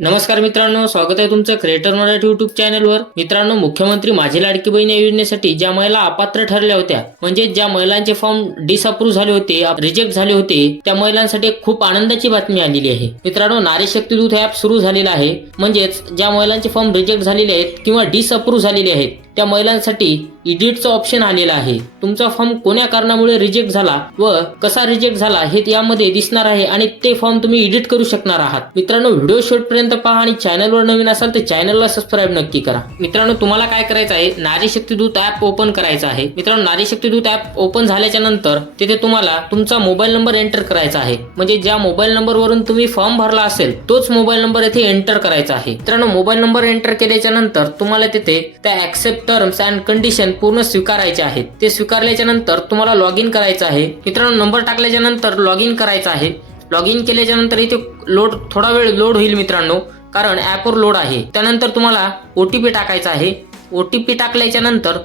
नमस्कार मित्रांनो स्वागत आहे तुमचं क्रिएटर मराठी युट्यूब चॅनलवर मित्रांनो मुख्यमंत्री माझी लाडकी बहीण या योजनेसाठी ज्या महिला अपात्र ठरल्या होत्या म्हणजे ज्या महिलांचे फॉर्म डिसअप्रूव्ह झाले होते रिजेक्ट झाले होते त्या महिलांसाठी खूप आनंदाची बातमी आलेली आहे. मित्रांनो नारी शक्ती दूत ऍप सुरू झालेलं आहे म्हणजेच ज्या महिलांचे फॉर्म रिजेक्ट झालेले आहेत किंवा डिसअप्रूव्ह झालेले आहेत त्या महिलांसाठी इडिटचं ऑप्शन आलेलं आहे. तुमचा फॉर्म कोण्या कारणामुळे रिजेक्ट झाला व कसा रिजेक्ट झाला हे यामध्ये दिसणार आहे आणि ते फॉर्म तुम्ही एडिट करू शकणार आहात. मित्रांनो व्हिडिओ शेवटपर्यंत पहा आणि चॅनलवर नवीन असाल तर चॅनलला सबस्क्राईब नक्की करा. मित्रांनो तुम्हाला काय करायचं आहे? नारी शक्ती दूत ऍप ओपन करायचं आहे. मित्रांनो नारी शक्ती दूत ऍप ओपन झाल्याच्यानंतर तिथे तुम्हाला तुमचा मोबाईल नंबर एंटर करायचा आहे. म्हणजे ज्या मोबाईल नंबरवरून तुम्ही फॉर्म भरला असेल तोच मोबाईल नंबर येथे एंटर करायचा आहे. मित्रांनो मोबाईल नंबर एंटर केल्याच्यानंतर तुम्हाला तिथे त्या ऍक्सेप्ट टर्म्स अँड कंडिशन पूर्ण स्वीकारायचे आहेत. ते स्वीकारल्याच्या नंतर तुम्हाला लॉग इन करायचं आहे. मित्रांनो नंबर टाकल्याच्या नंतर लॉग इन करायचं आहे. लॉग इन केल्याच्यानंतर इथे लोड थोडा वेळ लोड होईल मित्रांनो. कारण ॲपवर लोड आहे. त्यानंतर तुम्हाला ओ टी पी टाकायचा आहे. ओ टी पी टाकल्याच्या नंतर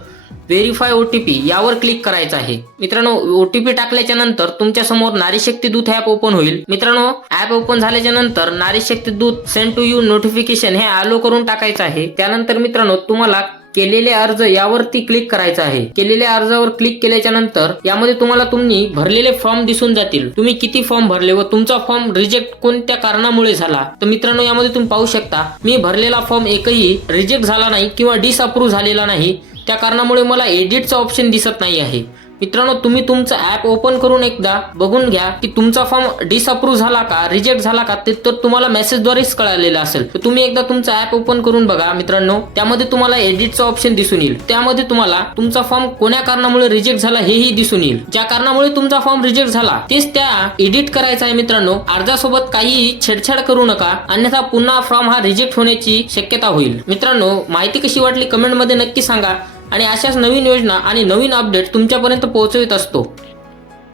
व्हेरीफाय ओ टी पी यावर क्लिक करायचं आहे. मित्रांनो ओ टी पी टाकल्याच्या नंतर तुमच्यासमोर नारी शक्ती दूत ॲप ओपन होईल. मित्रांनो ॲप ओपन झाल्याच्यानंतर नारी शक्ती दूत सेंड टू यू नोटिफिकेशन हे आलो करून टाकायचं आहे. त्यानंतर मित्रांनो तुम्हाला केलेले अर्ज यावरती क्लिक करायचं आहे. केलेल्या अर्जावर क्लिक केल्याच्यानंतर यामध्ये तुम्हाला तुम्ही भरलेले फॉर्म दिसून जातील. तुम्ही किती फॉर्म भरले व तुमचा फॉर्म रिजेक्ट कोणत्या कारणामुळे झाला? तर मित्रांनो यामध्ये तुम्ही पाहू शकता मी भरलेला फॉर्म एकही रिजेक्ट झाला नाही किंवा डिसअप्रूव्ह झालेला नाही. त्या कारणामुळे मला एडिटचं ऑप्शन दिसत नाही आहे. मित्रांनो तुम्ही तुमचं ऍप ओपन करून एकदा बघून घ्या की तुमचा फॉर्म डिसअप्रूव्ह झाला का रिजेक्ट झाला का ते तर तुम्हाला मेसेजद्वारेच कळालेलं असेल. तर तुम्ही एकदा तुमचं ऍप ओपन करून बघा मित्रांनो. त्यामध्ये तुम्हाला एडिटचं ऑप्शन दिसून येईल. त्यामध्ये तुम्हाला तुमचा फॉर्म कोण्या कारणामुळे रिजेक्ट झाला हेही दिसून येईल. ज्या कारणामुळे तुमचा फॉर्म रिजेक्ट झाला तेच त्या एडिट करायचा आहे मित्रांनो. अर्जासोबत काहीही छेडछाड करू नका अन्यथा पुन्हा फॉर्म हा रिजेक्ट होण्याची शक्यता होईल. मित्रांनो माहिती कशी वाटली कमेंटमध्ये नक्की सांगा. आणि अशाच नवीन योजना आणि नवीन अपडेट तुमच्यापर्यंत पोहोचवित असतो.